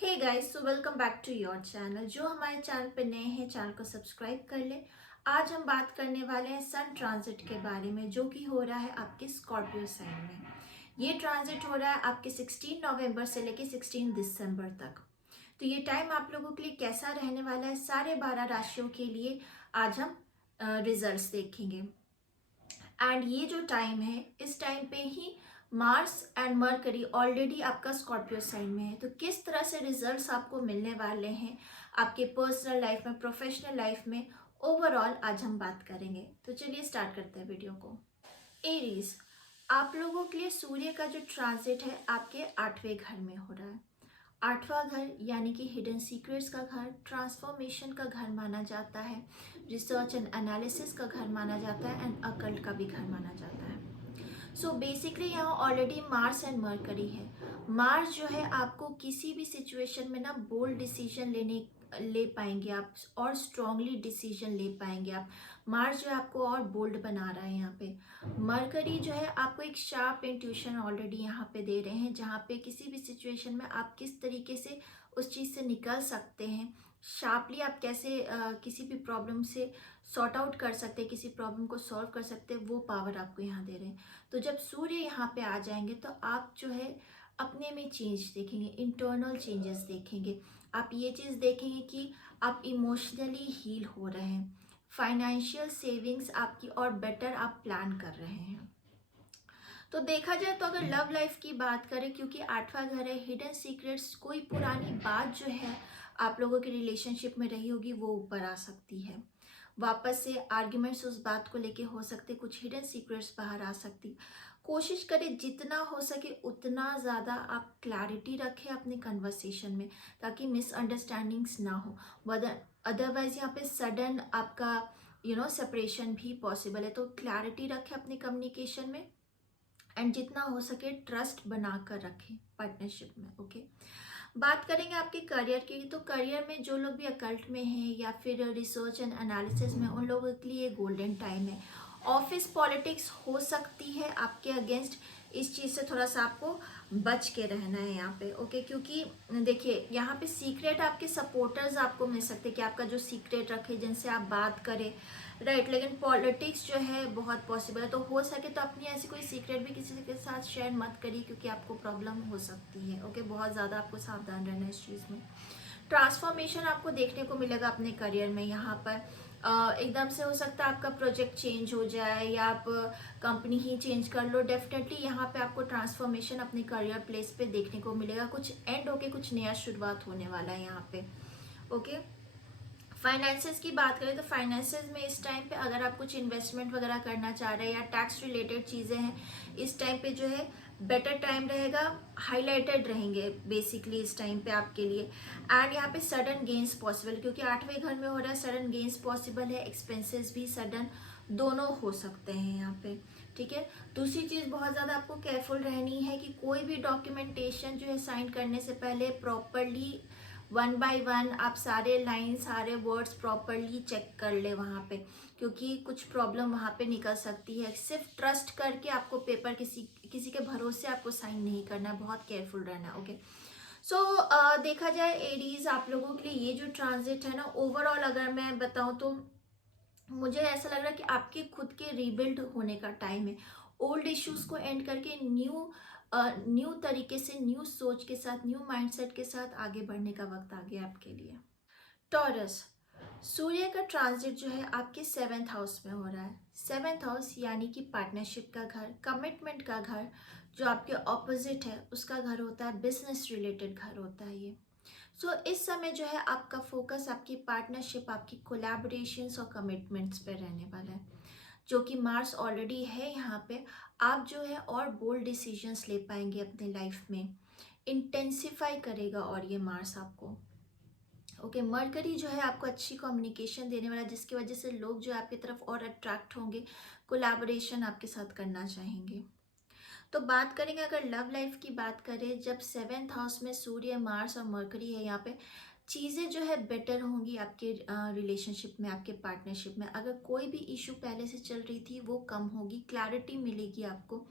Hey guys, so welcome back to your channel. जो हमारे channel पे नए हैं, चैनल को सब्सक्राइब कर ले। आज हम बात करने वाले हैं सन ट्रांजिट के बारे में, जो कि हो रहा है आपके स्कॉर्पियो साइन में। ये ट्रांजिट हो रहा है आपके 16 नवंबर से लेके 16 दिसंबर तक। तो ये टाइम आप लोगों के लिए कैसा रहने वाला है, सारे 12 राशियों के लिए आज हम रिजल्ट्स देखेंगे। एंड ये जो टाइम है, इस टाइम पे ही मार्स एंड मरकरी ऑलरेडी आपका स्कॉर्पियो साइन में है। तो किस तरह से रिजल्ट्स आपको मिलने वाले हैं आपके पर्सनल लाइफ में, प्रोफेशनल लाइफ में, ओवरऑल आज हम बात करेंगे। तो चलिए स्टार्ट करते हैं वीडियो को। एरीज, आप लोगों के लिए सूर्य का जो ट्रांजिट है आपके 8वें घर में हो रहा है। 8वां घर यानी कि हिडन सीक्रेट्स का घर, ट्रांसफॉर्मेशन का घर माना जाता है, रिसर्च एंड एनालिसिस का घर माना जाता है, एंड अकल्ट का भी घर माना जाता है। सो बेसिकली यहाँ ऑलरेडी मार्स एंड मरकरी है। मार्स जो है आपको किसी भी सिचुएशन में ना बोल्ड डिसीजन ले पाएंगे आप, और स्ट्रांगली डिसीजन ले पाएंगे आप। मार्स जो है आपको और बोल्ड बना रहा है यहाँ पे। मरकरी जो है आपको एक शार्प इंट्यूशन ऑलरेडी यहाँ पे दे रहे हैं, जहाँ पे किसी भी सिचुएशन में आप किस तरीके से उस चीज़ से निकल सकते हैं, शार्पली आप कैसे किसी भी प्रॉब्लम से सॉर्ट आउट कर सकते हैं, किसी प्रॉब्लम को सॉल्व कर सकते हैं, वो पावर आपको यहाँ दे रहे हैं। तो जब सूर्य यहाँ पे आ जाएंगे तो आप जो है अपने में चेंज देखेंगे, इंटरनल चेंजेस देखेंगे। आप ये चीज़ देखेंगे कि आप इमोशनली हील हो रहे हैं, फाइनेंशियल सेविंग्स आपकी और बेटर आप प्लान कर रहे हैं। तो देखा जाए तो अगर लव लाइफ की बात करें, क्योंकि 8वां घर है, हिडन सीक्रेट्स, कोई पुरानी बात जो है आप लोगों के रिलेशनशिप में रही होगी वो ऊपर आ सकती है। वापस से आर्ग्यूमेंट्स उस बात को लेके हो सकते, कुछ हिडन सीक्रेट्स बाहर आ सकती। कोशिश करें जितना हो सके उतना ज़्यादा आप क्लैरिटी रखें अपने कन्वर्सेशन में, ताकि मिसअंडरस्टैंडिंग्स ना हो। अदरवाइज यहाँ पे सडन आपका सेपरेशन भी पॉसिबल है। तो क्लैरिटी रखें अपने कम्युनिकेशन में, एंड जितना हो सके ट्रस्ट बनाकर रखें पार्टनरशिप में। ओके, बात करेंगे आपके करियर की। तो करियर में जो लोग भी अकल्ट में हैं या फिर रिसर्च एंड एनालिसिस में, उन लोगों के लिए गोल्डन टाइम है। ऑफिस पॉलिटिक्स हो सकती है आपके अगेंस्ट, इस चीज़ से थोड़ा सा आपको बच के रहना है यहाँ पे। ओके, क्योंकि देखिए यहाँ पे सीक्रेट आपके सपोर्टर्स आपको मिल सकते हैं कि आपका जो सीक्रेट रखे, जिनसे आप बात करें, राइट। लेकिन पॉलिटिक्स जो है बहुत पॉसिबल है, तो हो सके तो अपनी ऐसी कोई सीक्रेट भी किसी के साथ शेयर मत करिए, क्योंकि आपको प्रॉब्लम हो सकती है। ओके, बहुत ज़्यादा आपको सावधान रहना है इस चीज़ में। ट्रांसफॉर्मेशन आपको देखने को मिलेगा अपने करियर में। यहाँ पर एकदम से हो सकता है आपका प्रोजेक्ट चेंज हो जाए, या आप कंपनी ही चेंज कर लो। डेफिनेटली यहाँ पे आपको ट्रांसफॉर्मेशन अपने करियर प्लेस पे देखने को मिलेगा। कुछ एंड होके कुछ नया शुरुआत होने वाला है यहाँ पे। ओके, फाइनेंसेस की बात करें तो फाइनेंसेस में इस टाइम पे अगर आप कुछ इन्वेस्टमेंट वगैरह करना चाह रहे हैं या टैक्स रिलेटेड चीज़ें हैं, इस टाइम पे जो है बेटर टाइम रहेगा, हाईलाइटेड रहेंगे बेसिकली इस टाइम पे आपके लिए। एंड यहाँ पे सडन गेन्स पॉसिबल, क्योंकि 8वें घर में हो रहा है, सडन गेन्स पॉसिबल है, एक्सपेंसेस भी सडन दोनों हो सकते हैं यहाँ पे। ठीक है, दूसरी चीज़ बहुत ज़्यादा आपको केयरफुल रहनी है कि कोई भी डॉक्यूमेंटेशन जो है साइन करने से पहले प्रॉपरली 1 बाय 1 आप सारे लाइन, सारे वर्ड्स प्रॉपरली चेक कर ले वहाँ पे, क्योंकि कुछ प्रॉब्लम वहाँ पे निकल सकती है। सिर्फ ट्रस्ट करके आपको पेपर किसी किसी के भरोसे आपको साइन नहीं करना है, बहुत केयरफुल रहना है। ओके, सो देखा जाए एरीज, आप लोगों के लिए ये जो ट्रांजिट है ना, ओवरऑल अगर मैं बताऊँ तो मुझे ऐसा लग रहा है कि आपके खुद के रीबिल्ड होने का टाइम है। ओल्ड इश्यूज को एंड करके न्यू तरीके से, न्यू सोच के साथ, न्यू माइंडसेट के साथ आगे बढ़ने का वक्त आ गया आपके लिए। टॉरस, सूर्य का ट्रांजिट जो है आपके 7th हाउस में हो रहा है। 7th हाउस यानी कि पार्टनरशिप का घर, कमिटमेंट का घर। जो आपके ऑपोजिट है उसका घर होता है, बिजनेस रिलेटेड घर होता है ये। सो इस समय जो है आपका फोकस आपकी पार्टनरशिप, आपकी कोलैबोरेशंस और कमिटमेंट्स पे रहने वाला है। जो कि मार्स ऑलरेडी है यहाँ पे, आप जो है और बोल्ड डिसीजंस ले पाएंगे अपने लाइफ में, इंटेंसिफाई करेगा और ये मार्स आपको। ओके, मरकरी जो है आपको अच्छी कम्युनिकेशन देने वाला है, जिसकी वजह से लोग जो है आपकी तरफ और अट्रैक्ट होंगे, कोलैबोरेशन आपके साथ करना चाहेंगे। तो बात करेंगे, अगर लव लाइफ की बात करें, जब 7th हाउस में सूर्य, मार्स और मरकरी है यहाँ पे, चीज़ें जो है बेटर होंगी आपके रिलेशनशिप में, आपके पार्टनरशिप में। अगर कोई भी इशू पहले से चल रही थी वो कम होगी, क्लैरिटी मिलेगी आपको।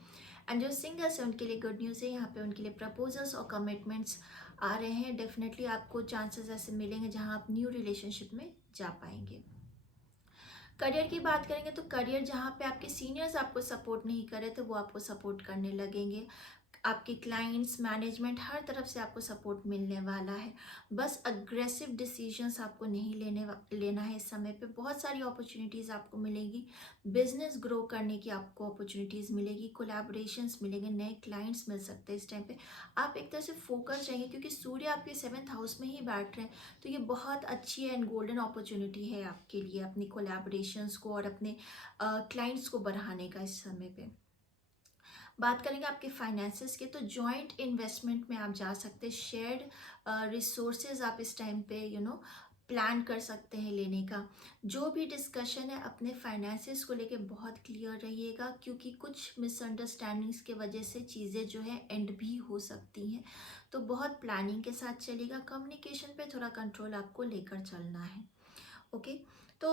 एंड जो सिंगल्स है उनके लिए गुड न्यूज़ है, यहाँ पे उनके लिए प्रपोजल्स और कमिटमेंट्स आ रहे हैं, डेफिनेटली आपको चांसेस ऐसे मिलेंगे जहां आप न्यू रिलेशनशिप में जा पाएंगे। करियर की बात करेंगे तो करियर जहाँ पे आपके सीनियर्स आपको सपोर्ट नहीं करे तो वो आपको सपोर्ट करने लगेंगे। आपके क्लाइंट्स, मैनेजमेंट, हर तरफ से आपको सपोर्ट मिलने वाला है। बस अग्रेसिव डिसीजंस आपको नहीं लेना है। इस समय पे बहुत सारी अपॉर्चुनिटीज़ आपको मिलेगी। बिजनेस ग्रो करने की आपको अपॉर्चुनिटीज़ मिलेगी, कोलैबोरेशंस मिलेंगे, नए क्लाइंट्स मिल सकते हैं। इस टाइम पे आप एक तरह से फोकस रहेंगे क्योंकि सूर्य आपके 7th हाउस में ही बैठ रहे हैं। तो ये बहुत अच्छी एंड गोल्डन अपॉर्चुनिटी है आपके लिए अपनी कोलैबोरेशंस को और अपने क्लाइंट्स को बढ़ाने का। इस समय पे बात करेंगे आपके फाइनेंसेस के, तो जॉइंट इन्वेस्टमेंट में आप जा सकते हैं। शेयर्ड रिसोर्सेज आप इस टाइम पे प्लान कर सकते हैं लेने का। जो भी डिस्कशन है अपने फाइनेंसेस को लेके बहुत क्लियर रहिएगा क्योंकि कुछ मिसअंडरस्टैंडिंग्स के वजह से चीज़ें जो है एंड भी हो सकती हैं। तो बहुत प्लानिंग के साथ चलेगा। कम्युनिकेशन पे थोड़ा कंट्रोल आपको लेकर चलना है। ओके। तो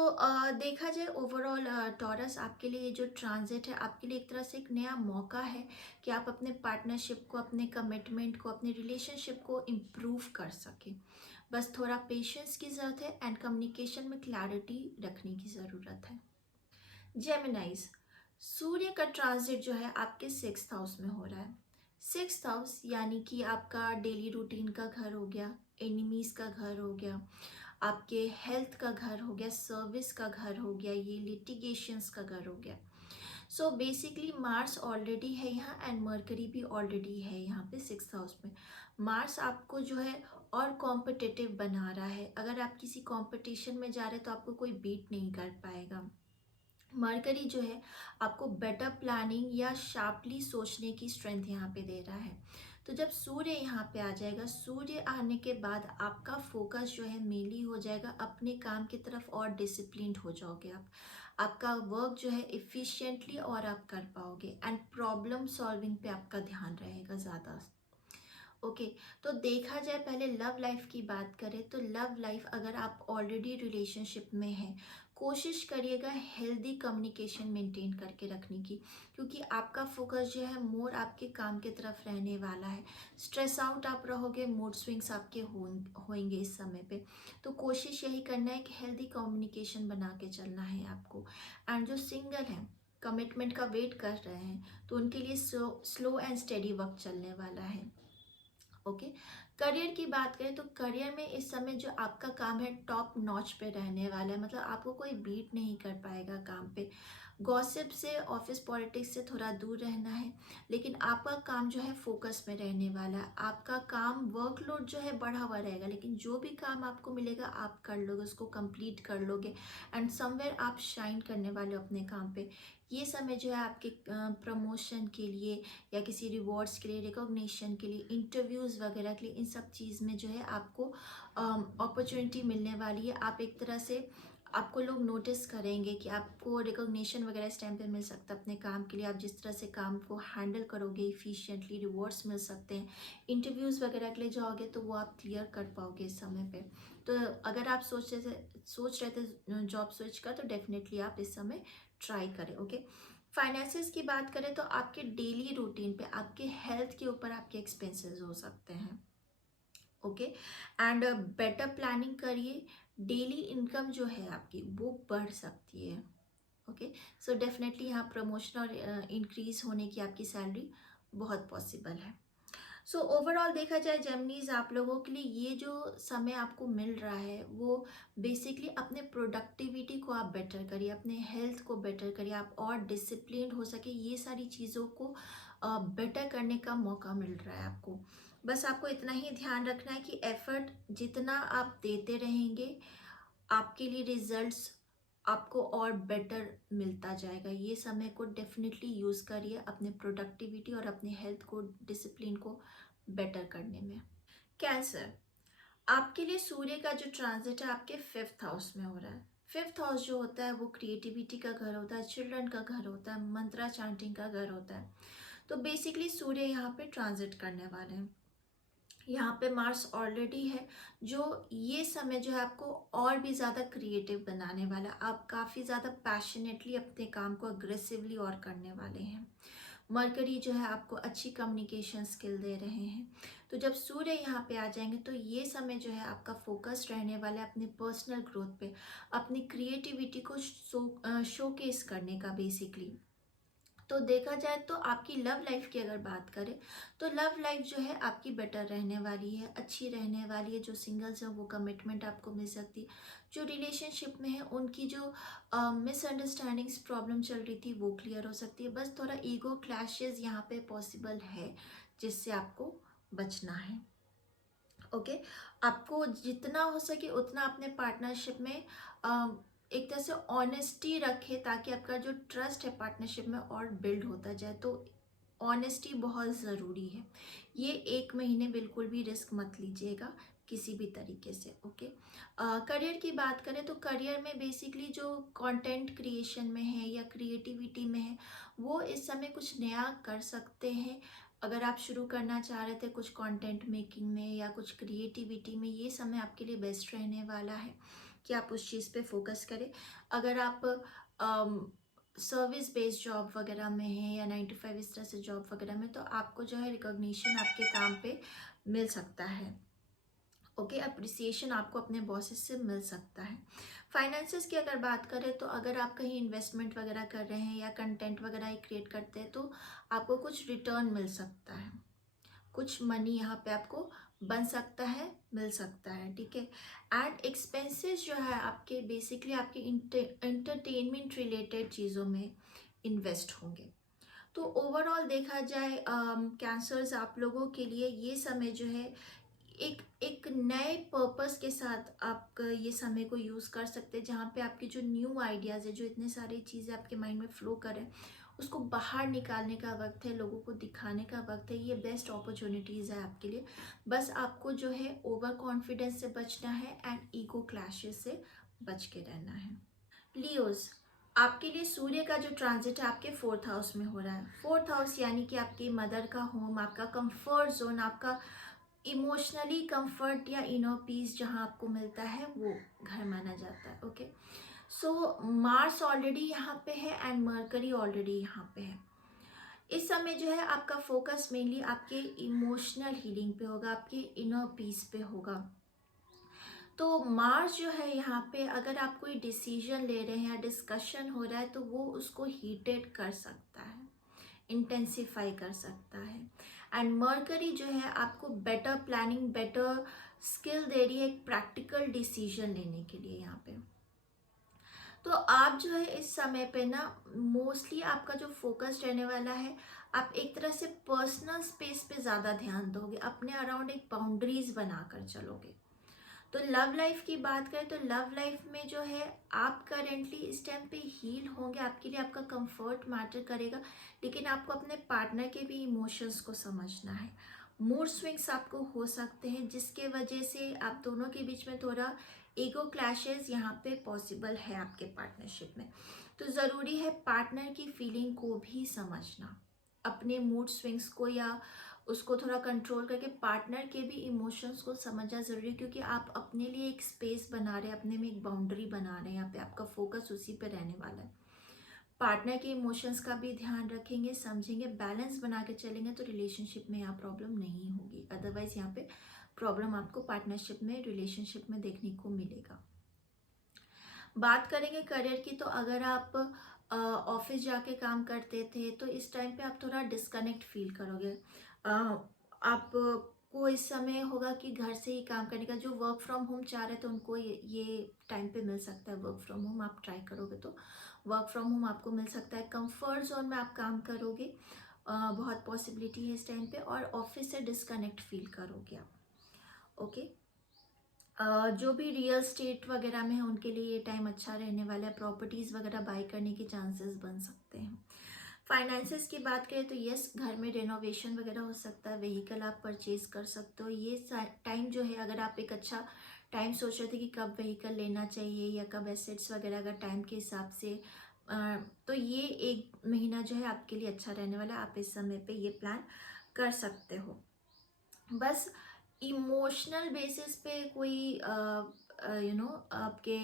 देखा जाए ओवरऑल टॉरस आपके लिए ये जो ट्रांजिट है आपके लिए एक तरह से एक नया मौका है कि आप अपने पार्टनरशिप को, अपने कमिटमेंट को, अपने रिलेशनशिप को इम्प्रूव कर सके। बस थोड़ा पेशेंस की ज़रूरत है एंड कम्युनिकेशन में क्लैरिटी रखने की ज़रूरत है। जेमिनाइज, सूर्य का ट्रांजिट जो है आपके 6th हाउस में हो रहा है। 6th हाउस यानी कि आपका डेली रूटीन का घर हो गया, एनिमीज का घर हो गया, आपके हेल्थ का घर हो गया, सर्विस का घर हो गया, ये लिटिगेशंस का घर हो गया। सो बेसिकली मार्स ऑलरेडी है यहाँ एंड मरकरी भी ऑलरेडी है यहाँ पे 6th हाउस में। मार्स आपको जो है और कॉम्पिटिटिव बना रहा है। अगर आप किसी कंपटीशन में जा रहे हैं तो आपको कोई बीट नहीं कर पाएगा। मरकरी जो है आपको बेटर प्लानिंग या शार्पली सोचने की स्ट्रेंथ यहाँ पे दे रहा है। तो जब सूर्य यहाँ पे आ जाएगा, सूर्य आने के बाद आपका फोकस जो है मेनली हो जाएगा अपने काम की तरफ और डिसिप्लिन्ड हो जाओगे आप। आपका वर्क जो है इफिशिएंटली और आप कर पाओगे एंड प्रॉब्लम सॉल्विंग पे आपका ध्यान रहेगा ज़्यादा। ओके। तो देखा जाए पहले लव लाइफ की बात करें तो लव लाइफ अगर आप ऑलरेडी रिलेशनशिप में हैं, कोशिश करिएगा हेल्दी कम्युनिकेशन मेंटेन करके रखने की क्योंकि आपका फोकस जो है मोर आपके काम की तरफ रहने वाला है। स्ट्रेस आउट आप रहोगे, मूड स्विंग्स आपके होंगे इस समय पे। तो कोशिश यही करना है कि हेल्दी कम्युनिकेशन बना के चलना है आपको। एंड जो सिंगल हैं, कमिटमेंट का वेट कर रहे हैं, तो उनके लिए स्लो एंड स्टेडी वर्क चलने वाला है। ओके। करियर की बात करें तो करियर में इस समय जो आपका काम है टॉप नॉच पे रहने वाला है। मतलब आपको कोई बीट नहीं कर पाएगा काम पे। गॉसिप से, ऑफिस पॉलिटिक्स से थोड़ा दूर रहना है, लेकिन आपका काम जो है फोकस में रहने वाला है। आपका काम वर्कलोड जो है बढ़ा हुआ रहेगा, लेकिन जो भी काम आपको मिलेगा आप कर लोगे, उसको कंप्लीट कर लोगे एंड समवेयर आप शाइन करने वाले हो अपने काम पे। ये समय जो है आपके प्रमोशन के लिए या किसी रिवॉर्ड्स के लिए, रिकॉग्निशन के लिए, इंटरव्यूज़ वगैरह के लिए, इन सब चीज़ में जो है आपको अपॉर्चुनिटी मिलने वाली है। आप एक तरह से आपको लोग नोटिस करेंगे कि आपको रिकॉग्निशन वगैरह इस टाइम पे मिल सकता है अपने काम के लिए। आप जिस तरह से काम को हैंडल करोगे इफिशिएंटली, रिवॉर्ड्स मिल सकते हैं। इंटरव्यूज़ वगैरह के लिए जाओगे तो वो आप क्लियर कर पाओगे इस समय पे। तो अगर आप सोच रहे थे जॉब स्विच का तो डेफिनेटली आप इस समय ट्राई करें। ओके। फाइनेंसेस की बात करें तो आपके डेली रूटीन पे, आपके हेल्थ के ऊपर आपके एक्सपेंसेस हो सकते हैं। ओके। एंड बेटर प्लानिंग करिए। डेली इनकम जो है आपकी वो बढ़ सकती है। ओके। सो डेफिनेटली यहाँ प्रमोशन और इंक्रीज होने की आपकी सैलरी बहुत पॉसिबल है। सो ओवरऑल देखा जाए जेमिनीज, आप लोगों के लिए ये जो समय आपको मिल रहा है वो बेसिकली अपने प्रोडक्टिविटी को आप बेटर करिए, अपने हेल्थ को बेटर करिए, आप और डिसिप्लिन हो सके, ये सारी चीज़ों को बेटर करने का मौका मिल रहा है आपको। बस आपको इतना ही ध्यान रखना है कि एफर्ट जितना आप देते रहेंगे आपके लिए रिजल्ट्स आपको और बेटर मिलता जाएगा। ये समय को डेफिनेटली यूज़ करिए अपने प्रोडक्टिविटी और अपने हेल्थ को, डिसिप्लिन को बेटर करने में। कैंसर, आपके लिए सूर्य का जो ट्रांजिट है आपके 5th हाउस में हो रहा है। 5th हाउस जो होता है वो क्रिएटिविटी का घर होता है, चिल्ड्रन का घर होता है, मंत्रा चांटिंग का घर होता है। तो बेसिकली सूर्य यहाँ पे ट्रांजिट करने वाले हैं। यहाँ पे मार्स ऑलरेडी है जो ये समय जो है आपको और भी ज़्यादा क्रिएटिव बनाने वाला है। आप काफ़ी ज़्यादा पैशनेटली अपने काम को अग्रेसिवली और करने वाले हैं। मरकरी जो है आपको अच्छी कम्युनिकेशन स्किल दे रहे हैं। तो जब सूर्य यहाँ पे आ जाएंगे तो ये समय जो है आपका फोकस रहने वाला है अपने पर्सनल ग्रोथ पे, अपनी क्रिएटिविटी को शोकेस करने का बेसिकली। तो देखा जाए तो आपकी लव लाइफ की अगर बात करें तो लव लाइफ जो है आपकी बेटर रहने वाली है, अच्छी रहने वाली है। जो सिंगल्स हैं वो कमिटमेंट आपको मिल सकती है। जो रिलेशनशिप में है उनकी जो मिसअंडरस्टैंडिंग्स प्रॉब्लम चल रही थी वो क्लियर हो सकती है। बस थोड़ा ईगो क्लैशेस यहाँ पे पॉसिबल है जिससे आपको बचना है। ओके, आपको जितना हो सके उतना अपने पार्टनरशिप में एक तरह से ऑनेस्टी रखे ताकि आपका जो ट्रस्ट है पार्टनरशिप में और बिल्ड होता जाए। तो ऑनेस्टी बहुत ज़रूरी है। ये 1 महीने बिल्कुल भी रिस्क मत लीजिएगा किसी भी तरीके से। ओके, करियर की बात करें तो करियर में बेसिकली जो कंटेंट क्रिएशन में है या क्रिएटिविटी में है वो इस समय कुछ नया कर सकते हैं। अगर आप शुरू करना चाह रहे थे कुछ कंटेंट मेकिंग में या कुछ क्रिएटिविटी में, ये समय आपके लिए बेस्ट रहने वाला है कि आप उस चीज़ पे फोकस करें। अगर आप सर्विस बेस्ड जॉब वगैरह में है या 9 to 5 इस तरह से जॉब वगैरह में, तो आपको जो है रिकॉग्निशन आपके काम पे मिल सकता है। ओके, अप्रिसिएशन आपको अपने बॉसेस से मिल सकता है। फाइनेंसेस की अगर बात करें तो अगर आप कहीं इन्वेस्टमेंट वगैरह कर रहे हैं या कंटेंट वगैरह क्रिएट करते हैं तो आपको कुछ रिटर्न मिल सकता है, कुछ मनी यहाँ पे आपको बन सकता है, मिल सकता है। ठीक है, एंड एक्सपेंसेस जो है आपके बेसिकली आपके इंटरटेनमेंट रिलेटेड चीज़ों में इन्वेस्ट होंगे। तो ओवरऑल देखा जाए कैंसर्स आप लोगों के लिए ये समय जो है एक एक नए पर्पस के साथ आप ये समय को यूज़ कर सकते हैं, जहाँ पे आपकी जो न्यू आइडियाज़ है, जो इतने सारी चीज़ें आपके माइंड में फ्लो करें, उसको बाहर निकालने का वक्त है, लोगों को दिखाने का वक्त है। ये बेस्ट अपॉर्चुनिटीज़ है आपके लिए। बस आपको जो है ओवर कॉन्फिडेंस से बचना है एंड ईगो क्लैशेस से बच के रहना है। लियोज, आपके लिए सूर्य का जो ट्रांजिट है आपके 4th हाउस में हो रहा है। 4th हाउस यानी कि आपकी मदर का होम, आपका कंफर्ट जोन, आपका इमोशनली कंफर्ट या इनर पीस जहाँ आपको मिलता है वो घर माना जाता है। ओके, सो मार्स ऑलरेडी यहाँ पे है एंड मरकरी ऑलरेडी यहाँ पे है। इस समय जो है आपका फोकस मेनली आपके इमोशनल हीलिंग पे होगा, आपके इनर पीस पे होगा। तो मार्स जो है यहाँ पे अगर आप कोई डिसीजन ले रहे हैं या डिस्कशन हो रहा है तो वो उसको हीटेड कर सकता है, इंटेंसिफाई कर सकता है। एंड मर्करी जो है आपको बेटर प्लानिंग, बेटर स्किल दे रही है एक प्रैक्टिकल डिसीजन लेने के लिए यहाँ पे। तो आप जो है इस समय पे ना मोस्टली आपका जो फोकस रहने वाला है, आप एक तरह से पर्सनल स्पेस पे ज़्यादा ध्यान दोगे, अपने अराउंड एक बाउंड्रीज बनाकर चलोगे। तो लव लाइफ की बात करें तो लव लाइफ में जो है आप करेंटली इस टाइम पे हील होंगे, आपके लिए आपका कंफर्ट मैटर करेगा, लेकिन आपको अपने पार्टनर के भी इमोशंस को समझना है। मूड स्विंग्स आपको हो सकते हैं जिसके वजह से आप दोनों के बीच में थोड़ा ईगो क्लैशेस यहाँ पे पॉसिबल है आपके पार्टनरशिप में। तो ज़रूरी है पार्टनर की फीलिंग को भी समझना, अपने मूड स्विंग्स को या उसको थोड़ा कंट्रोल करके पार्टनर के भी इमोशंस को समझना ज़रूरी है, क्योंकि आप अपने लिए एक स्पेस बना रहे हैं, अपने में एक बाउंड्री बना रहे हैं। यहाँ पे आपका फोकस उसी पे रहने वाला है। पार्टनर के इमोशंस का भी ध्यान रखेंगे, समझेंगे, बैलेंस बना के चलेंगे तो रिलेशनशिप में यहाँ प्रॉब्लम नहीं होगी। अदरवाइज यहाँ पे प्रॉब्लम आपको पार्टनरशिप में, रिलेशनशिप में देखने को मिलेगा। बात करेंगे करियर की, तो अगर आप ऑफिस जाके काम करते थे तो इस टाइम पे आप थोड़ा डिस्कनेक्ट फील करोगे। आपको इस समय होगा कि घर से ही काम करने का, जो वर्क फ्रॉम होम चाह रहे थे उनको ये टाइम पे मिल सकता है। वर्क फ्रॉम होम आप ट्राई करोगे तो वर्क फ्रॉम होम आपको मिल सकता है। कंफर्ट जोन में आप काम करोगे, बहुत पॉसिबिलिटी है इस टाइम पे, और ऑफिस से डिस्कनेक्ट फील करोगे आप। ओके, जो भी रियल स्टेट वगैरह में है उनके लिए ये टाइम अच्छा रहने वाला है। प्रॉपर्टीज़ वगैरह बाय करने के चांसेस बन सकते हैं। फाइनेंसेस की बात करें तो यस, घर में रेनोवेशन वगैरह हो सकता है, व्हीकल आप परचेज कर सकते हो। ये टाइम जो है, अगर आप एक अच्छा टाइम सोच रहे थे कि कब व्हीकल लेना चाहिए या कब एसेट्स वगैरह, अगर टाइम के हिसाब से तो ये 1 महीना जो है आपके लिए अच्छा रहने वाला है। आप इस समय पे ये प्लान कर सकते हो। बस इमोशनल बेसिस पे कोई आपके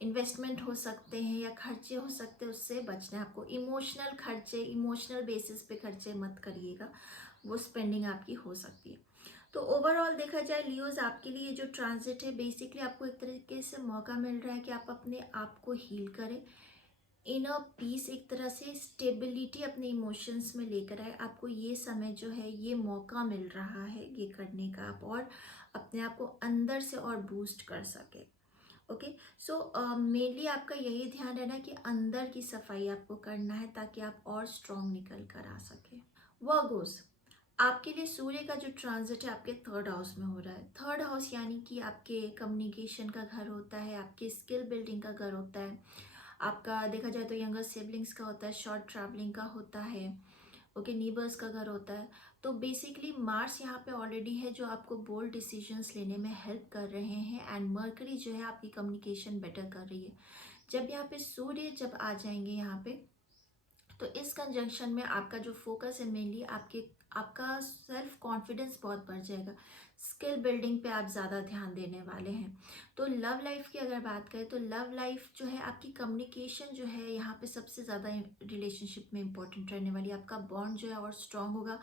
इन्वेस्टमेंट हो सकते हैं या खर्चे हो सकते हैं, उससे बचना है आपको। इमोशनल खर्चे, इमोशनल बेसिस पे खर्चे मत करिएगा, वो स्पेंडिंग आपकी हो सकती है। तो ओवरऑल देखा जाए लियोज, आपके लिए जो ट्रांजिट है बेसिकली आपको एक तरीके से मौका मिल रहा है कि आप अपने आप को हील करें, इनर पीस, एक तरह से स्टेबिलिटी अपने इमोशंस में लेकर आए। आपको ये समय जो है ये मौका मिल रहा है ये करने का, आप और अपने आप को अंदर से और बूस्ट कर सके। ओके, सो मेनली आपका यही ध्यान रहना है कि अंदर की सफाई आपको करना है ताकि आप और स्ट्रॉन्ग निकल कर आ सके। वर्गोस, आपके लिए सूर्य का जो ट्रांजिट है आपके थर्ड हाउस में हो रहा है। थर्ड हाउस यानी कि आपके कम्युनिकेशन का घर होता है, आपके स्किल बिल्डिंग का घर होता है, आपका देखा जाए तो यंगर सिबलिंग्स का होता है, शॉर्ट ट्रैवलिंग का होता है, ओके, नीबर्स का घर होता है। तो बेसिकली मार्स यहाँ पे ऑलरेडी है जो आपको बोल्ड डिसीजंस लेने में हेल्प कर रहे हैं, एंड मर्करी जो है आपकी कम्युनिकेशन बेटर कर रही है। जब यहाँ पे सूर्य जब आ जाएंगे यहाँ पे, तो इस कंजंक्शन में आपका जो फोकस है मेनली आपका सेल्फ कॉन्फिडेंस बहुत बढ़ जाएगा, स्किल बिल्डिंग पे आप ज़्यादा ध्यान देने वाले हैं। तो लव लाइफ की अगर बात करें तो लव लाइफ जो है आपकी कम्युनिकेशन जो है यहाँ पे सबसे ज़्यादा रिलेशनशिप में इंपॉर्टेंट रहने वाली है। आपका बॉन्ड जो है और स्ट्रांग होगा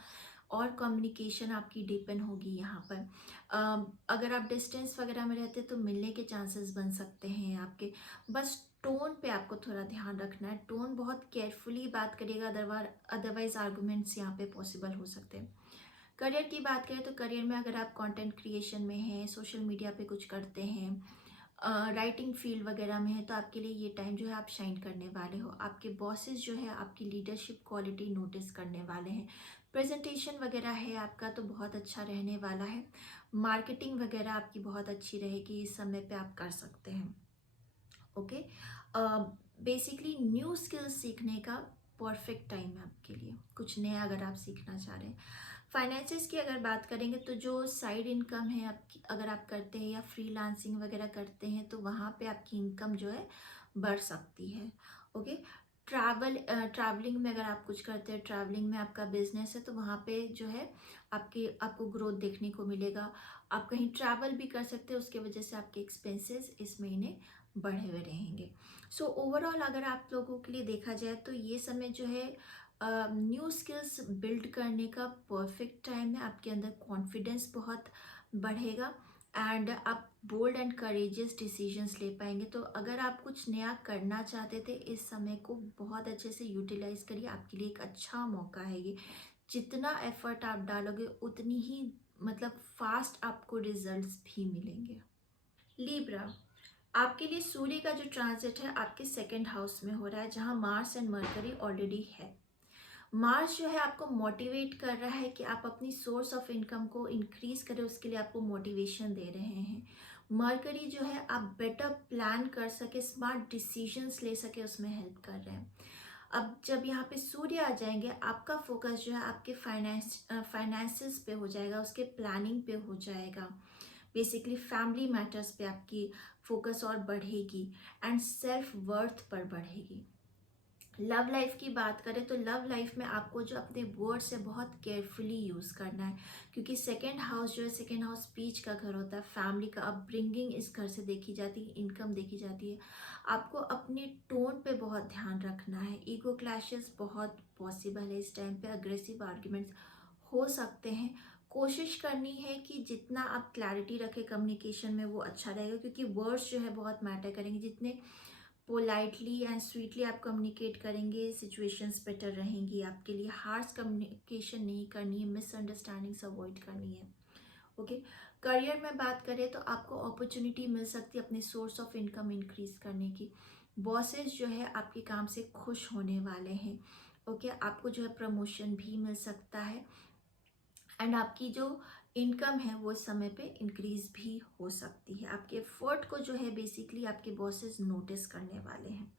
और कम्युनिकेशन आपकी डीपन होगी यहाँ पर। अगर आप डिस्टेंस वगैरह में रहते तो मिलने के चांसेस बन सकते हैं आपके। बस टोन पे आपको थोड़ा ध्यान रखना है, टोन बहुत केयरफुली बात करिएगा, अदरवाइज आर्गुमेंट्स यहाँ पे पॉसिबल हो सकते हैं। करियर की बात करें तो करियर में अगर आप कंटेंट क्रिएशन में हैं, सोशल मीडिया पे कुछ करते हैं, राइटिंग फील्ड वगैरह में है, तो आपके लिए ये टाइम जो है आप शाइन करने वाले हो। आपके बॉसेस जो है आपकी लीडरशिप क्वालिटी नोटिस करने वाले हैं। प्रेजेंटेशन वगैरह है आपका तो बहुत अच्छा रहने वाला है। मार्केटिंग वगैरह आपकी बहुत अच्छी रहेगी, इस समय पे आप कर सकते हैं। ओके, बेसिकली न्यू स्किल्स सीखने का परफेक्ट टाइम है आपके लिए, कुछ नया अगर आप सीखना चाह रहे हैं। फाइनेंसेस की अगर बात करेंगे तो जो साइड इनकम है आपकी, अगर आप करते हैं या फ्रीलांसिंग वगैरह करते हैं तो वहाँ पे आपकी इनकम जो है बढ़ सकती है। ओके, ट्रैवलिंग में अगर आप कुछ करते हैं, ट्रैवलिंग में आपका बिजनेस है तो वहाँ पे जो है आपको ग्रोथ देखने को मिलेगा। आप कहीं ट्रैवल भी कर सकते हैं, उसके वजह से आपके एक्सपेंसेस इस महीने बढ़े हुए रहेंगे। सो ओवरऑल अगर आप लोगों के लिए देखा जाए तो ये समय जो है न्यू स्किल्स बिल्ड करने का परफेक्ट टाइम है। आपके अंदर कॉन्फिडेंस बहुत बढ़ेगा एंड आप बोल्ड एंड करेजियस डिसीजंस ले पाएंगे। तो अगर आप कुछ नया करना चाहते थे, इस समय को बहुत अच्छे से यूटिलाइज करिए, आपके लिए एक अच्छा मौका है ये। जितना एफर्ट आप डालोगे उतनी ही मतलब फास्ट आपको रिजल्ट्स भी मिलेंगे। लिब्रा, आपके लिए सूर्य का जो ट्रांजिट है आपके सेकंड हाउस में हो रहा है, जहां मार्स एंड मरकरी ऑलरेडी है। मार्स जो है आपको मोटिवेट कर रहा है कि आप अपनी सोर्स ऑफ इनकम को इंक्रीज करें, उसके लिए आपको मोटिवेशन दे रहे हैं। मरकरी जो है आप बेटर प्लान कर सके, स्मार्ट डिसीजंस ले सके, उसमें हेल्प कर रहे हैं। अब जब यहाँ पे सूर्य आ जाएंगे आपका फोकस जो है आपके फाइनेंसेस पे हो जाएगा, उसके प्लानिंग पे हो जाएगा। बेसिकली फैमिली मैटर्स पे आपकी फोकस और बढ़ेगी एंड सेल्फ वर्थ पर बढ़ेगी। लव लाइफ की बात करें तो लव लाइफ में आपको जो अपने वर्ड्स है बहुत केयरफुली यूज़ करना है, क्योंकि सेकेंड हाउस जो है, सेकेंड हाउस स्पीच का घर होता है, फैमिली का अपब्रिंगिंग इस घर से देखी जाती है, इनकम देखी जाती है। आपको अपने टोन पे बहुत ध्यान रखना है। ईगो क्लैशेस बहुत पॉसिबल है इस टाइम पे, अग्रेसिव आर्ग्यूमेंट्स हो सकते हैं। कोशिश करनी है कि जितना आप क्लैरिटी रखें कम्युनिकेशन में वो अच्छा रहेगा, क्योंकि वर्ड्स जो है बहुत मैटर करेंगे। जितने पोलाइटली एंड स्वीटली आप कम्युनिकेट करेंगे, सिचुएशंस बेटर रहेंगी आपके लिए। हार्श कम्युनिकेशन नहीं करनी है, मिसअंडरस्टैंडिंग्स अवॉइड करनी है। ओके, करियर में बात करें तो आपको अपॉर्चुनिटी मिल सकती है अपने सोर्स ऑफ इनकम इंक्रीज करने की। बॉसेस जो है आपके काम से खुश होने वाले हैं। ओके, आपको जो है प्रमोशन भी मिल सकता है एंड आपकी जो इनकम है वो इस समय पे इंक्रीज भी हो सकती है। आपके एफर्ट को जो है बेसिकली आपके बॉसेस नोटिस करने वाले हैं।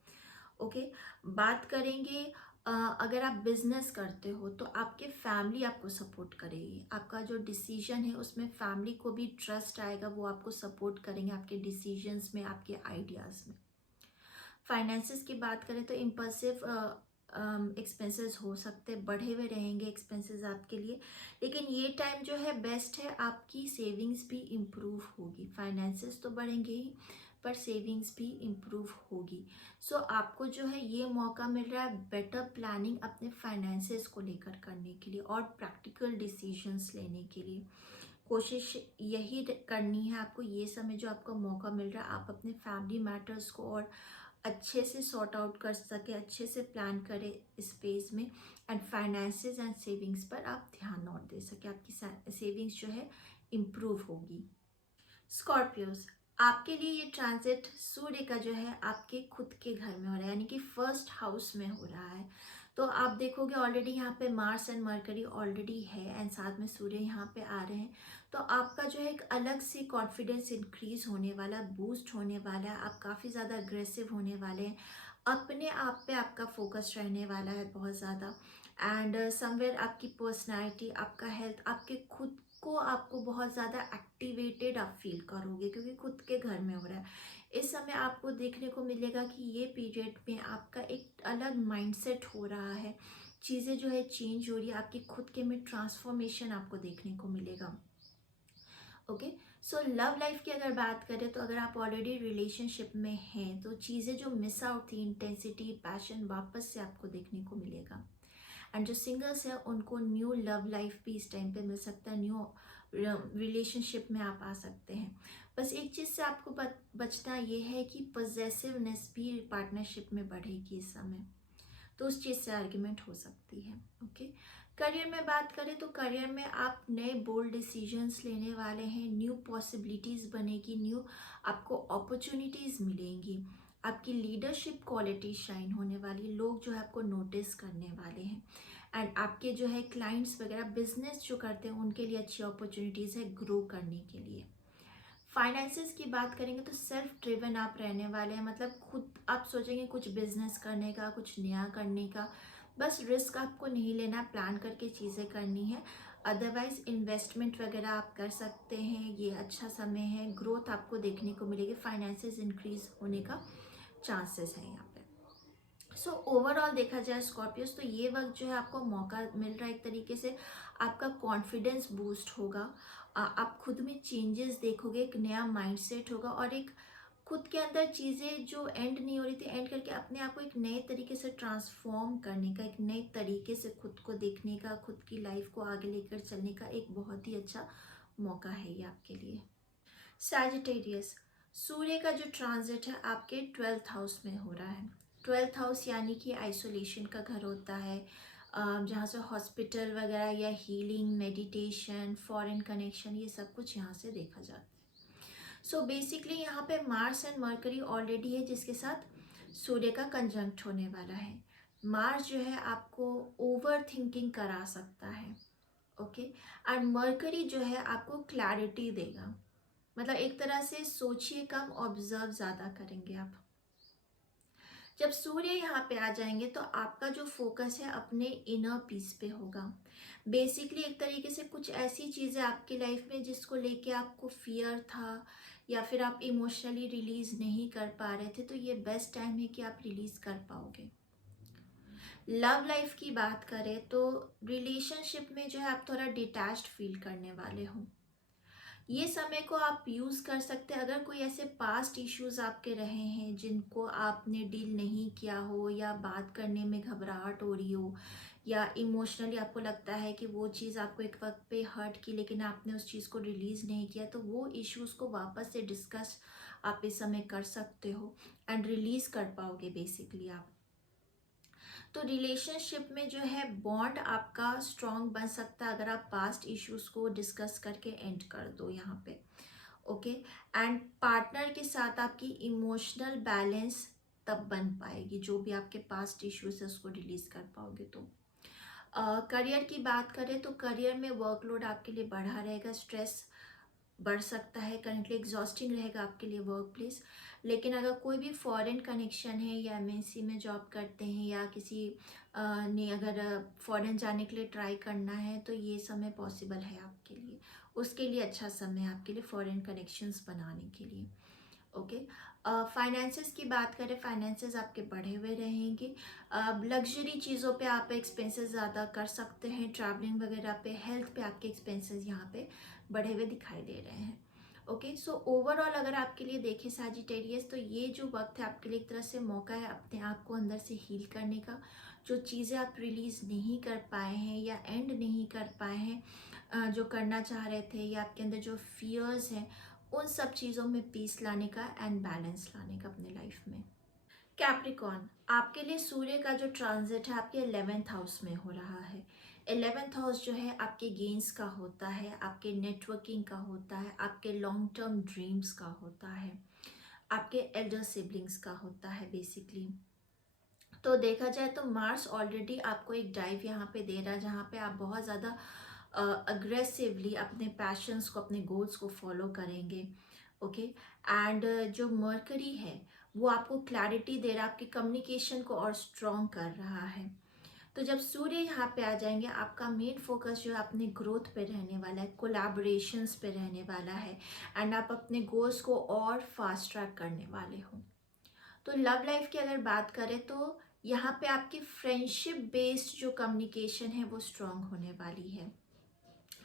ओके, बात करेंगे अगर आप बिजनेस करते हो तो आपके फैमिली आपको सपोर्ट करेगी। आपका जो डिसीजन है उसमें फैमिली को भी ट्रस्ट आएगा, वो आपको सपोर्ट करेंगे आपके डिसीजंस में, आपके आइडियाज़ में। फाइनेंसेस की बात करें तो इम्पल्सिव एक्सपेंसेस हो सकते, बढ़े हुए रहेंगे एक्सपेंसेस आपके लिए, लेकिन ये टाइम जो है बेस्ट है, आपकी सेविंग्स भी इम्प्रूव होगी। फाइनेंसेस तो बढ़ेंगे ही पर सेविंग्स भी इम्प्रूव होगी। सो आपको जो है ये मौका मिल रहा है बेटर प्लानिंग अपने फाइनेंसेस को लेकर करने के लिए और प्रैक्टिकल डिसीजंस लेने के लिए। कोशिश यही करनी है आपको, ये समय जो आपको मौका मिल रहा है आप अपने फैमिली मैटर्स को और अच्छे से सॉर्ट आउट कर सके, अच्छे से प्लान करें इस फेज में। एंड फाइनेंसेस एंड सेविंग्स पर आप ध्यान और दे सके, आपकी सेविंग्स जो है इम्प्रूव होगी। स्कॉर्पियोज, आपके लिए ये ट्रांजिट सूर्य का जो है आपके खुद के घर में हो रहा है, यानी कि फर्स्ट हाउस में हो रहा है। तो आप देखोगे ऑलरेडी यहाँ पे मार्स एंड मरकरी ऑलरेडी है एंड साथ में सूर्य यहाँ पे आ रहे हैं। तो आपका जो है एक अलग से कॉन्फिडेंस इंक्रीज होने वाला, बूस्ट होने वाला है, आप काफ़ी ज़्यादा अग्रेसिव होने वाले हैं, अपने आप पे आपका फोकस रहने वाला है बहुत ज़्यादा। एंड समवेयर आपकी पर्सनैलिटी, आपका हेल्थ, आपके खुद को आपको बहुत ज़्यादा एक्टिवेटेड आप फील करोगे, क्योंकि खुद के घर में हो रहा है। इस समय आपको देखने को मिलेगा कि ये पीरियड में आपका एक अलग माइंडसेट हो रहा है, चीज़ें जो है चेंज हो रही है, आपके खुद के में ट्रांसफॉर्मेशन आपको देखने को मिलेगा। ओके, सो लव लाइफ की अगर बात करें तो अगर आप ऑलरेडी रिलेशनशिप में हैं तो चीज़ें जो मिस आउट थी, इंटेंसिटी, पैशन, वापस से आपको देखने को मिलेगा। एंड जो सिंगल्स है उनको न्यू लव लाइफ भी इस टाइम पे मिल सकता है, न्यू रिलेशनशिप में आप आ सकते हैं। बस एक चीज़ से आपको बचना ये है कि पॉजेसिवनेस भी पार्टनरशिप में बढ़ेगी इस समय, तो उस चीज़ से आर्ग्यूमेंट हो सकती है। ओके, करियर में बात करें तो करियर में आप नए बोल्ड डिसीजंस लेने वाले हैं, न्यू पॉसिबिलिटीज़ बनेगी, न्यू आपको अपॉर्चुनिटीज़ मिलेंगी, आपकी लीडरशिप क्वालिटी शाइन होने वाली, लोग जो है आपको नोटिस करने वाले हैं। एंड आपके जो है क्लाइंट्स वगैरह बिजनेस जो करते हैं उनके लिए अच्छी अपॉर्चुनिटीज़ है ग्रो करने के लिए। फाइनेंसेस की बात करेंगे तो सेल्फ ड्रिवन आप रहने वाले हैं, मतलब खुद आप सोचेंगे कुछ बिजनेस करने का, कुछ नया करने का, बस रिस्क आपको नहीं लेना, प्लान करके चीज़ें करनी है। अदरवाइज इन्वेस्टमेंट वगैरह आप कर सकते हैं, ये अच्छा समय है, ग्रोथ आपको देखने को मिलेगी, फाइनेंसेस इंक्रीज होने का चांसेस है यहाँ पे। सो ओवरऑल देखा जाए स्कॉर्पियोस तो ये वक्त जो है आपको मौका मिल रहा है, एक तरीके से आपका कॉन्फिडेंस बूस्ट होगा, आप खुद में चेंजेस देखोगे, एक नया माइंडसेट होगा और एक खुद के अंदर चीज़ें जो एंड नहीं हो रही थी एंड करके अपने आप को एक नए तरीके से ट्रांसफॉर्म करने का, एक नए तरीके से खुद को देखने का, खुद की लाइफ को आगे लेकर चलने का एक बहुत ही अच्छा मौका है ये आपके लिए। सैजिटेरियस, सूर्य का जो ट्रांजिट है आपके 12th हाउस में हो रहा है। 12th हाउस यानी कि आइसोलेशन का घर होता है, जहाँ से हॉस्पिटल वगैरह या हीलिंग, मेडिटेशन, फॉरेन कनेक्शन, ये सब कुछ यहाँ से देखा जाता है। सो बेसिकली यहाँ पे मार्स एंड मरकरी ऑलरेडी है जिसके साथ सूर्य का कंजंक्ट होने वाला है। मार्स जो है आपको ओवर थिंकिंग करा सकता है, ओके, एंड मरकरी जो है आपको क्लैरिटी देगा, मतलब एक तरह से सोचिए कम, ऑब्जर्व ज़्यादा करेंगे आप। जब सूर्य यहाँ पे आ जाएंगे तो आपका जो फोकस है अपने इनर पीस पे होगा। बेसिकली एक तरीके से कुछ ऐसी चीज़ें आपकी लाइफ में जिसको लेके आपको फियर था या फिर आप इमोशनली रिलीज नहीं कर पा रहे थे, तो ये बेस्ट टाइम है कि आप रिलीज कर पाओगे। लव लाइफ की बात करें तो रिलेशनशिप में जो है आप थोड़ा डिटैच्ड फील करने वाले हो, ये समय को आप यूज़ कर सकते हैं अगर कोई ऐसे पास्ट इश्यूज आपके रहे हैं जिनको आपने डील नहीं किया हो, या बात करने में घबराहट हो रही हो, या इमोशनली आपको लगता है कि वो चीज़ आपको एक वक्त पे हर्ट की लेकिन आपने उस चीज़ को रिलीज़ नहीं किया, तो वो इश्यूज़ को वापस से डिस्कस आप इस समय कर सकते हो एंड रिलीज़ कर पाओगे बेसिकली आप। तो रिलेशनशिप में जो है बॉन्ड आपका स्ट्रॉन्ग बन सकता है अगर आप पास्ट इश्यूज को डिस्कस करके एंड कर दो यहाँ पे, ओके। एंड पार्टनर के साथ आपकी इमोशनल बैलेंस तब बन पाएगी, जो भी आपके पास्ट इश्यूज है उसको रिलीज कर पाओगे तो। करियर की बात करें तो करियर में वर्कलोड आपके लिए बढ़ा रहेगा, स्ट्रेस बढ़ सकता है, करंटली एग्जॉस्टिंग रहेगा आपके लिए वर्क प्लेस। लेकिन अगर कोई भी फॉरेन कनेक्शन है या एमएनसी में जॉब करते हैं या किसी ने अगर फॉरेन जाने के लिए ट्राई करना है तो ये समय पॉसिबल है आपके लिए, उसके लिए अच्छा समय है आपके लिए फॉरेन कनेक्शंस बनाने के लिए, ओके। फाइनेंसेस की बात करें, फाइनेंसेस आपके बढ़े हुए रहेंगे, लग्जरी चीज़ों पे आप एक्सपेंसेस ज़्यादा कर सकते हैं, ट्रैवलिंग वगैरह पे, हेल्थ पे आपके एक्सपेंसेस यहाँ पे बढ़े हुए दिखाई दे रहे हैं, ओके। सो ओवरऑल अगर आपके लिए देखें सैजिटेरियस, तो ये जो वक्त है आपके लिए एक तरह से मौका है अपने आप को अंदर से हील करने का, जो चीज़ें आप रिलीज़ नहीं कर पाए हैं या एंड नहीं कर पाए हैं, जो करना चाह रहे थे या आपके अंदर जो फियर्स हैं, उन सब चीज़ों में पीस लाने का एंड बैलेंस लाने का अपने लाइफ में। कैप्रिकॉर्न, आपके लिए सूर्य का जो ट्रांजिट है आपके 11th हाउस में हो रहा है। 11th हाउस जो है आपके गेन्स का होता है, आपके नेटवर्किंग का होता है, आपके लॉन्ग टर्म ड्रीम्स का होता है, आपके एल्डर सिबलिंग्स का होता है बेसिकली। तो देखा जाए तो मार्स ऑलरेडी आपको एक ड्राइव यहाँ पे दे रहा है, जहाँ पे आप बहुत ज़्यादा अग्रेसिवली अपने पैशंस को, अपने गोल्स को फॉलो करेंगे। ओके। एंड जो मर्करी है वो आपको क्लैरिटी दे रहा है, आपकी कम्युनिकेशन को और स्ट्रॉन्ग कर रहा है। तो जब सूर्य यहाँ पे आ जाएंगे, आपका मेन फोकस जो है अपने ग्रोथ पे रहने वाला है, कोलैबोरेशंस पे रहने वाला है, एंड आप अपने गोल्स को और फास्ट ट्रैक करने वाले हो। तो लव लाइफ की अगर बात करें तो यहाँ पे आपकी फ्रेंडशिप बेस्ड जो कम्युनिकेशन है वो स्ट्रांग होने वाली है।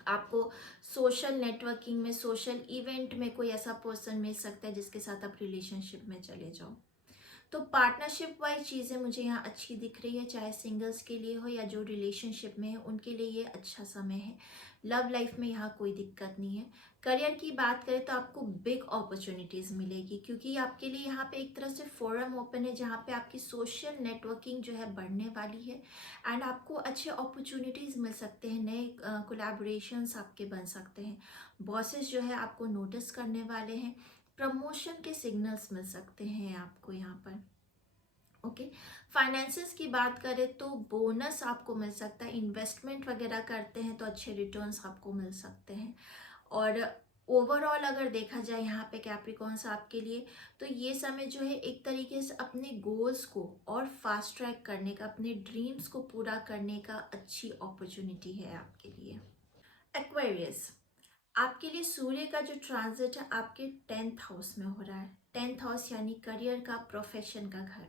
आपको सोशल नेटवर्किंग में, सोशल इवेंट में कोई ऐसा पर्सन मिल सकता है जिसके साथ आप रिलेशनशिप में चले जाओ। तो पार्टनरशिप वाइज चीज़ें मुझे यहाँ अच्छी दिख रही है, चाहे सिंगल्स के लिए हो या जो रिलेशनशिप में है उनके लिए ये अच्छा समय है। लव लाइफ में यहाँ कोई दिक्कत नहीं है। करियर की बात करें तो आपको बिग अपॉर्चुनिटीज़ मिलेगी, क्योंकि आपके लिए यहाँ पे एक तरह से फोरम ओपन है जहाँ पे आपकी सोशल नेटवर्किंग जो है बढ़ने वाली है, एंड आपको अच्छे अपॉर्चुनिटीज़ मिल सकते हैं, नए कोलैबोरेशंस आपके बन सकते हैं, बॉसेस जो है आपको नोटिस करने वाले हैं, प्रमोशन के सिग्नल्स मिल सकते हैं आपको यहाँ पर। ओके। फाइनेंसेस की बात करें तो बोनस आपको मिल सकता है, इन्वेस्टमेंट वगैरह करते हैं तो अच्छे रिटर्न्स आपको मिल सकते हैं। और ओवरऑल अगर देखा जाए यहाँ पे कैप्रिकॉर्न्स आपके लिए, तो ये समय जो है एक तरीके से अपने गोल्स को और फास्ट ट्रैक करने का, अपने ड्रीम्स को पूरा करने का अच्छी अपॉर्चुनिटी है आपके लिए। एक्वेरियस, आपके लिए सूर्य का जो ट्रांजिट है आपके 10th हाउस में हो रहा है। 10th हाउस यानी करियर का, प्रोफेशन का घर।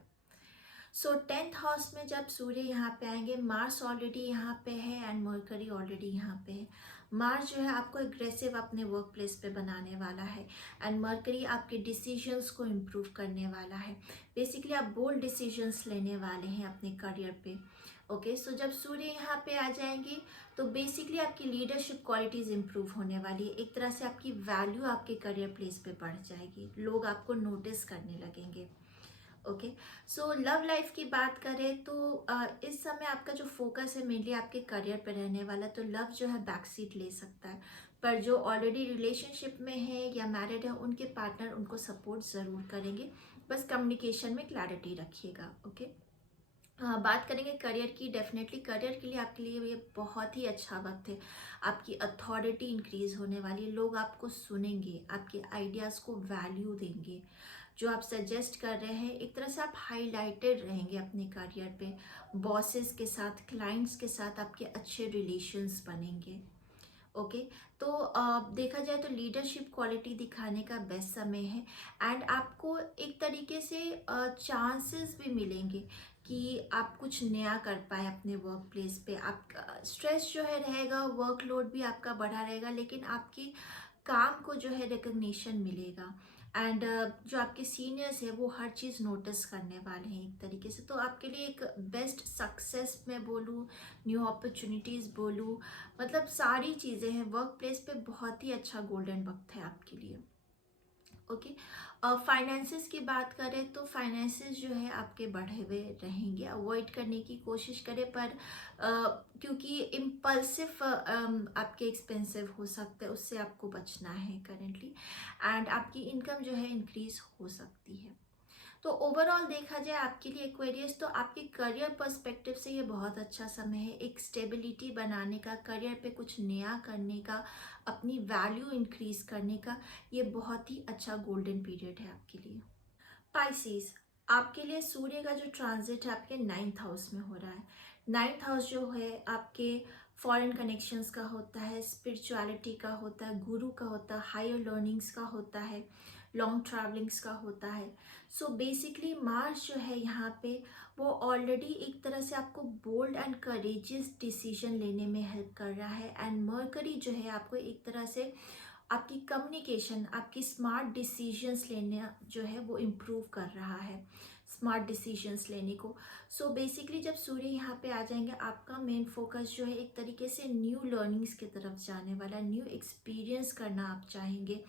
सो 10th हाउस में जब सूर्य यहाँ पे आएंगे, मार्स ऑलरेडी यहाँ पे है एंड मर्करी ऑलरेडी यहाँ पे है। मार्स जो है आपको एग्रेसिव अपने वर्क प्लेस पे बनाने वाला है, एंड मर्करी आपके डिसीजंस को इम्प्रूव करने वाला है। बेसिकली आप बोल्ड डिसीजंस लेने वाले हैं अपने करियर पे। ओके। सो जब सूर्य यहाँ पे आ जाएंगे तो बेसिकली आपकी लीडरशिप क्वालिटीज़ इम्प्रूव होने वाली है, एक तरह से आपकी वैल्यू आपके करियर प्लेस पे बढ़ जाएगी, लोग आपको नोटिस करने लगेंगे। ओके। सो लव लाइफ की बात करें तो इस समय आपका जो फोकस है मेनली आपके करियर पे रहने वाला, तो लव जो है बैक सीट ले सकता है, पर जो ऑलरेडी रिलेशनशिप में है या मैरिड है उनके पार्टनर उनको सपोर्ट ज़रूर करेंगे, बस कम्युनिकेशन में क्लैरिटी रखिएगा। ओके। बात करेंगे करियर की, डेफिनेटली करियर के लिए आपके लिए ये बहुत ही अच्छा वक्त है। आपकी अथॉरिटी इंक्रीज होने वाली है, लोग आपको सुनेंगे, आपके आइडियाज़ को वैल्यू देंगे, जो आप सजेस्ट कर रहे हैं एक तरह से आप हाईलाइटेड रहेंगे अपने करियर पे। बॉसेस के साथ, क्लाइंट्स के साथ आपके अच्छे रिलेशंस बनेंगे। ओके। तो देखा जाए तो लीडरशिप क्वालिटी दिखाने का बेस्ट समय है, एंड आपको एक तरीके से चांसेस भी मिलेंगे कि आप कुछ नया कर पाए अपने वर्क प्लेस पे। आपका स्ट्रेस जो है रहेगा, वर्कलोड भी आपका बढ़ा रहेगा, लेकिन आपकी काम को जो है रिकग्निशन मिलेगा, एंड जो आपके सीनियर्स है वो हर चीज़ नोटिस करने वाले हैं एक तरीके से। तो आपके लिए एक बेस्ट सक्सेस मैं बोलूँ, न्यू अपॉर्चुनिटीज़ बोलूँ, मतलब सारी चीज़ें हैं, वर्क प्लेस पे बहुत ही अच्छा गोल्डन वक्त है आपके लिए। ओके। फाइनेंसेस की बात करें तो फाइनेंसेस जो है आपके बढ़े हुए रहेंगे, अवॉइड करने की कोशिश करें, पर क्योंकि इम्पल्सिव आपके एक्सपेंसिव हो सकते हैं, उससे आपको बचना है करेंटली, एंड आपकी इनकम जो है इंक्रीज हो सकती है। तो ओवरऑल देखा जाए आपके लिए एक्वेरियस, तो आपके करियर पर्सपेक्टिव से ये बहुत अच्छा समय है, एक स्टेबिलिटी बनाने का, करियर पे कुछ नया करने का, अपनी वैल्यू इंक्रीज करने का, ये बहुत ही अच्छा गोल्डन पीरियड है आपके लिए। पाइसेस, आपके लिए सूर्य का जो ट्रांजिट है आपके 9th हाउस में हो रहा है। 9th हाउस जो है आपके फॉरेन कनेक्शंस का होता है, स्पिरिचुअलिटी का होता है, गुरु का होता है, हायर लर्निंग्स का होता है, लॉन्ग ट्रैवलिंग्स का होता है। सो बेसिकली मार्स जो है यहाँ पे वो ऑलरेडी एक तरह से आपको बोल्ड एंड करेजियस डिसीजन लेने में हेल्प कर रहा है, एंड मर्करी जो है आपको एक तरह से आपकी कम्युनिकेशन, आपकी स्मार्ट डिसीजंस लेना जो है वो इम्प्रूव कर रहा है, स्मार्ट डिसीजंस लेने को। सो बेसिकली जब सूर्य यहाँ पे आ जाएंगे, आपका मेन फोकस जो है एक तरीके से न्यू लर्निंग्स की तरफ जाने वाला, न्यू एक्सपीरियंस करना आप चाहेंगे।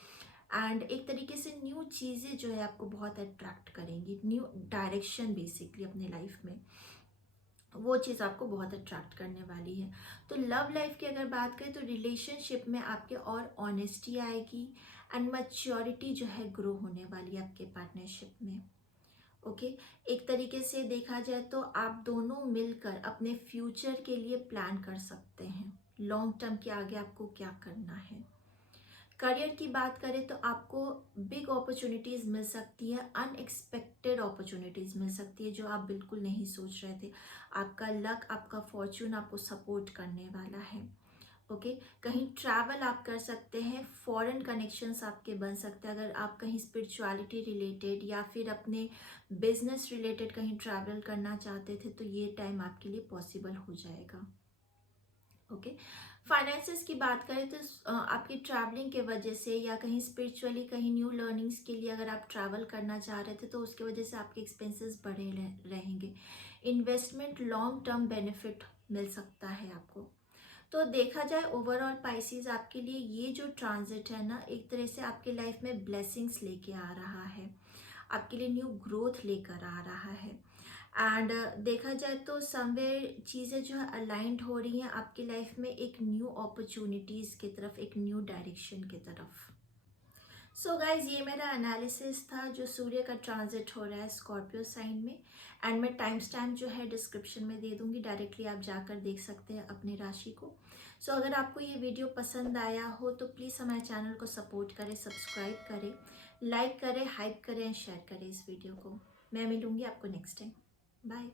एंड एक तरीके से न्यू चीज़ें जो है आपको बहुत अट्रैक्ट करेंगी, न्यू डायरेक्शन बेसिकली अपने लाइफ में, वो चीज़ आपको बहुत अट्रैक्ट करने वाली है। तो लव लाइफ की अगर बात करें तो रिलेशनशिप में आपके और ऑनेस्टी आएगी एंड मैच्योरिटी जो है ग्रो होने वाली है आपके पार्टनरशिप में। ओके, एक तरीके से देखा जाए तो आप दोनों मिलकर अपने फ्यूचर के लिए प्लान कर सकते हैं, लॉन्ग टर्म के आगे आपको क्या करना है। करियर की बात करें तो आपको बिग अपॉर्चुनिटीज़ मिल सकती है, अनएक्सपेक्टेड अपॉर्चुनिटीज़ मिल सकती है जो आप बिल्कुल नहीं सोच रहे थे। आपका लक, आपका फॉर्चून आपको सपोर्ट करने वाला है। ओके, कहीं ट्रैवल आप कर सकते हैं, फॉरेन कनेक्शंस आपके बन सकते हैं। अगर आप कहीं स्पिरिचुअलिटी रिलेटेड या फिर अपने बिजनेस रिलेटेड कहीं ट्रैवल करना चाहते थे तो ये टाइम आपके लिए पॉसिबल हो जाएगा। ओके, फाइनेंसेस की बात करें तो आपकी ट्रैवलिंग के वजह से या कहीं स्पिरिचुअली कहीं न्यू लर्निंग्स के लिए अगर आप ट्रैवल करना चाह रहे थे तो उसकी वजह से आपके एक्सपेंसेस बढ़े रहेंगे। इन्वेस्टमेंट लॉन्ग टर्म बेनिफिट मिल सकता है आपको। तो देखा जाए ओवरऑल पाइसेस, आपके लिए ये जो ट्रांजिट है ना, एक तरह से आपके लाइफ में ब्लेसिंग्स लेके आ रहा है, आपके लिए न्यू ग्रोथ लेकर आ रहा है। एंड देखा जाए तो समवेयर चीज़ें जो है अलाइंड हो रही हैं आपकी लाइफ में, एक न्यू अपॉर्चुनिटीज़ की तरफ, एक न्यू डायरेक्शन की तरफ। सो गाइज, ये मेरा एनालिसिस था जो सूर्य का ट्रांजिट हो रहा है स्कॉर्पियो साइन में। एंड मैं टाइम स्टैम्प जो है डिस्क्रिप्शन में दे दूंगी, डायरेक्टली आप जाकर देख सकते हैं अपनी राशि को। सो अगर आपको ये वीडियो पसंद आया हो तो प्लीज़ हमारे चैनल को सपोर्ट करें, सब्सक्राइब करें, लाइक करें, हाइप करें, शेयर करें इस वीडियो को। मैं मिलूंगी आपको नेक्स्ट टाइम। बाय।